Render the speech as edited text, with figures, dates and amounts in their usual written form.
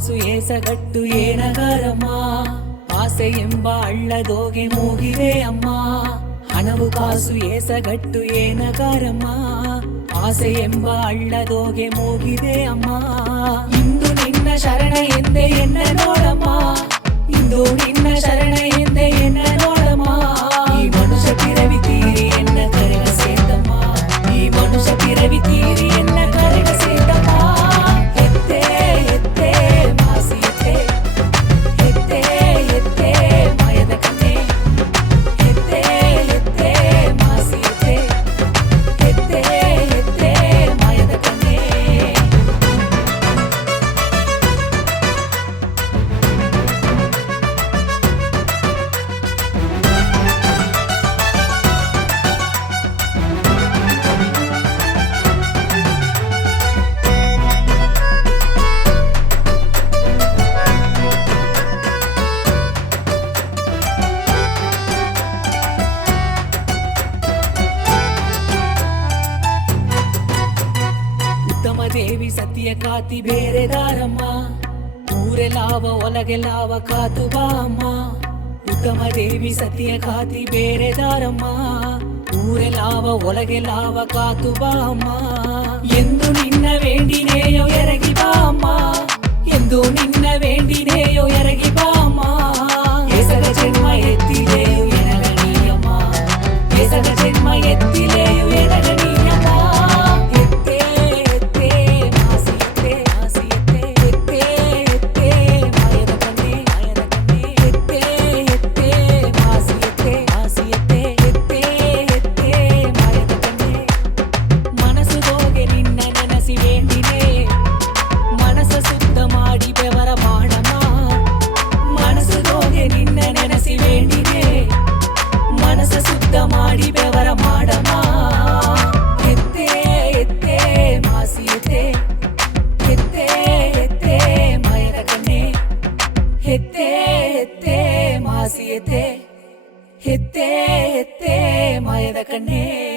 ಕಾಸು ಏಸಗಟ್ಟು ಏನಗಾರಮ್ಮ ಆಸೆ ಎಂಬ ಹಳ್ಳದೋಗೆ ಮೂಗಿದೆ ಅಮ್ಮ ಹಣವು ಕಾಸು ಏಸಗಟ್ಟು ಏನಗಾರಮ್ಮ ಆಸೆ ಎಂಬ ಹಳ್ಳದೋಗೆ ಮೂಗಿದೆ ಅಮ್ಮ ಇಂದು ನಿನ್ನ ಶರಣ ಎಂದೆ ಎನ್ನ ನೋಡಮ್ಮ ಇಂದು ನಿನ್ನ ಶರಣ ಎಂದೆ ಎನ್ನ ನೋಡಮ್ಮ ಈ ಮನುಷ್ಯ ಪಿರವಿ ತೀರಿ ಎನ್ನ ಕರೆಗ ಸೇತಮ್ಮ ಈ ಮನುಷ್ಯ ಪಿರವಿ ತೀರಿ ಎನ್ನ ಕರೆಗ ಸೇತಮ್ಮ ಎತ್ತೆ ಎತ್ತೆ ಮಾಸಿ ಎತ್ತೆ ಎತ್ತೆ ಎತ್ತೆ ಮಾಯದ ಕನ್ನೆ ಎತ್ತೆ ಎತ್ತೆ ಮಾಸಿ ಎತ್ತೆ ಎತ್ತೆ ಎತ್ತೆ ಮಾಯದ ಕನ್ನೆ ಉತ್ತಮ ದೇವಿ ಸತ್ಯ ಕಾತಿ ಬೇರೆ ದಾರಮ್ಮ ಊರೆ ಲಾವ ಒಳಗೆ ಲಾವ ಕಾತು ಬಾ ಅಮ್ಮ ಉತ್ತಮ ದೇವಿ ಸತ್ಯ ಕಾತಿ ಬೇರೆ ದಾರಮ್ಮ ಊರೆ ಲಾವ ಒಳಗೆ ಲಾವ ಕಾತು ಬಾ ಅಮ್ಮ ಎಂದು ನಿನ್ನ ವೇಂಡಿನೇಯೋ ಎರಗಿ ಬಾ ಅಮ್ಮ ಎಂದು ನಿನ್ನ ವೇಂಡಿನೇಯೋ ಎರಗಿ ಬಾ ಅಮ್ಮ ಹೆಸರ ಜನ್ಮ ಎತ್ತಿಲೆಯು ಎನಗಣಿಯಮ್ಮ ಹೆಸರ ಜನ್ಮ ಎತ್ತಿಲೆಯು ಎನಗಣಿಯಮ್ಮ ಮಾಡಿ ಬೆವರ ಮಾಡಮ್ಮ ಎತ್ತೆ ಎತ್ತೆ ಮಾಸಿ ಎತ್ತೆ ಎತ್ತೆ ಎತ್ತೆ ಮಾಯದ ಕನ್ನೆ ಎತ್ತೆ ಎತ್ತೆ ಮಾಸಿ ಎತ್ತೆ ಎತ್ತೆ ಎತ್ತೆ ಮಾಯದ ಕನ್ನೆ